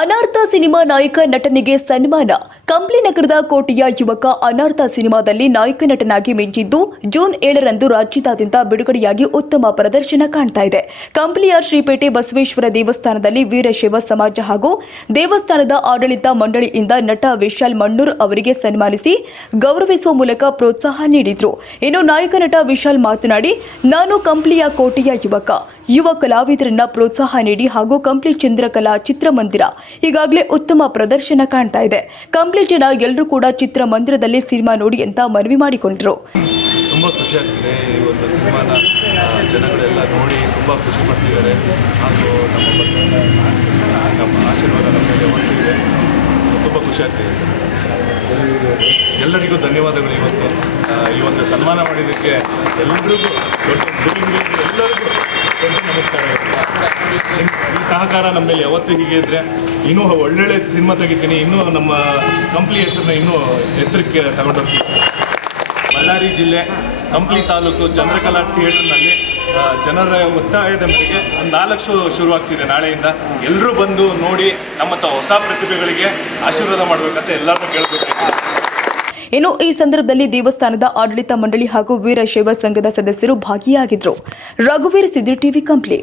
ಅನಾರ್ಥ cinema ನಾಯಕ ನಟನಿಗೆ ಸನ್ಮಾನ. ಕಂಪ್ಲಿ ನಗರದ ಕೋಟೆಯ ಯುವಕ ಅನಾರ್ಥ ಸಿನಿಮಾದಲ್ಲಿ ನಾಯಕ ನಟನಾಗಿ ಮಿಂಚಿದ್ದು ಜೂನ್ 7ರಂದು ರಾಜ್ಯದಾದ್ಯಂತ ಬಿಡುಗಡೆಯಾಗಿ ಉತ್ತಮ ಪ್ರದರ್ಶನ ಕಾಣ್ತಾ ಇದೆ. ಕಂಪ್ಲಿಯ ಶ್ರೀಪೇಟೆ ಬಸವೇಶ್ವರ ದೇವಸ್ಥಾನದಲ್ಲಿ ವೀರಶೈವ ಸಮಾಜ ಹಾಗೂ ದೇವಸ್ಥಾನದ ಆಡಳಿತ ಮಂಡಳಿಯಿಂದ ನಟ ವಿಶಾಲ್ ಮಣ್ಣೂರ್ ಅವರಿಗೆ ಸನ್ಮಾನಿಸಿ ಗೌರವಿಸುವ ಮೂಲಕ ಪ್ರೋತ್ಸಾಹ ನೀಡಿದ್ರು. ಇನ್ನು ನಾಯಕ ನಟ ವಿಶಾಲ್ ಮಾತನಾಡಿ, ನಾನು ಕಂಪ್ಲಿಯ ಕೋಟೆಯ ಯುವ ಕಲಾವಿದರನ್ನ ಪ್ರೋತ್ಸಾಹ ನೀಡಿ ಹಾಗೂ ಕಂಪ್ಲಿ ಚಂದ್ರಕಲಾ ಚಿತ್ರಮಂದಿರ ಈಗಾಗಲೇ ಉತ್ತಮ ಪ್ರದರ್ಶನ ಕಾಣ್ತಾ ಇದೆ. ಕಂಪ್ಲಿ ಜನ ಎಲ್ಲರೂ ಕೂಡ ಚಿತ್ರಮಂದಿರದಲ್ಲಿ ಸಿನಿಮಾ ನೋಡಿ ಅಂತ ಮನವಿ ಮಾಡಿಕೊಂಡರು. ತುಂಬ ಖುಷಿ ಆಗ್ತಿದೆ. ಈ ಒಂದು ಸಿನಿಮಾನ ಜನಗಳೆಲ್ಲ ನೋಡಿ ತುಂಬ ಖುಷಿ ಪಡ್ತಿದ್ದಾರೆ ಹಾಗೂ ನಮ್ಮ ಆಶೀರ್ವಾದ ನಮ್ಮ ಮೇಲೆ ಹೊಂದಿದೆ. ತುಂಬ ಖುಷಿ ಆಗ್ತಿದೆ ಸರ್. ಎಲ್ಲರಿಗೂ ಧನ್ಯವಾದಗಳು. ಇವತ್ತು ಈ ಒಂದು ಸನ್ಮಾನ ಮಾಡಿದ್ದಕ್ಕೆ ಎಲ್ಲರಿಗೂ ಎಲ್ಲರಿಗೂ ದೊಡ್ಡ ನಮಸ್ಕಾರ. ಈ ಸಹಕಾರ ನಮ್ಮ ಮೇಲೆ ಯಾವತ್ತೂ ಹೀಗೆ ಇದ್ದರೆ ಇನ್ನೂ ಒಳ್ಳೊಳ್ಳೆ ಸಿನಿಮಾ ತೆಗಿತೀನಿ, ಇನ್ನೂ ನಮ್ಮ ಕಂಪ್ಲಿ ಹೆಸರನ್ನ ಇನ್ನೂ ಎತ್ತರಕ್ಕೆ ತಗೊಂಡೋಗ್ತೀನಿ. ಬಳ್ಳಾರಿ ಜಿಲ್ಲೆ ಕಂಪ್ಲಿ ತಾಲೂಕು ಚಂದ್ರಕಲಾ ಥಿಯೇಟರ್ನಲ್ಲಿ ಜನರ ಒತ್ತಾಯದ ಮೇರೆಗೆ 4 ಶೋ ಶುರುವಾಗ್ತಿದೆ. ನಾಳೆಯಿಂದ ಎಲ್ಲರೂ ಬಂದು ನೋಡಿ ನಮ್ಮ ಹೊಸ ಪ್ರತಿಭೆಗಳಿಗೆ ಆಶೀರ್ವಾದ ಮಾಡಬೇಕಂತ ಎಲ್ಲರನ್ನೂ ಕೇಳ್ಕೊಳ್ತೀನಿ. ಇನ್ನು ಈ ಸಂದರ್ಭದಲ್ಲಿ ದೇವಸ್ಥಾನದ ಆಡಳಿತ ಮಂಡಳಿ ಹಾಗೂ ವೀರಶೈವ ಸಂಘದ ಸದಸ್ಯರು ಭಾಗಿಯಾಗಿದ್ದರು. ರಘುವೀರ್ ಸಿದ್ದಿ, ಟಿವಿ ಕಂಪ್ಲಿ.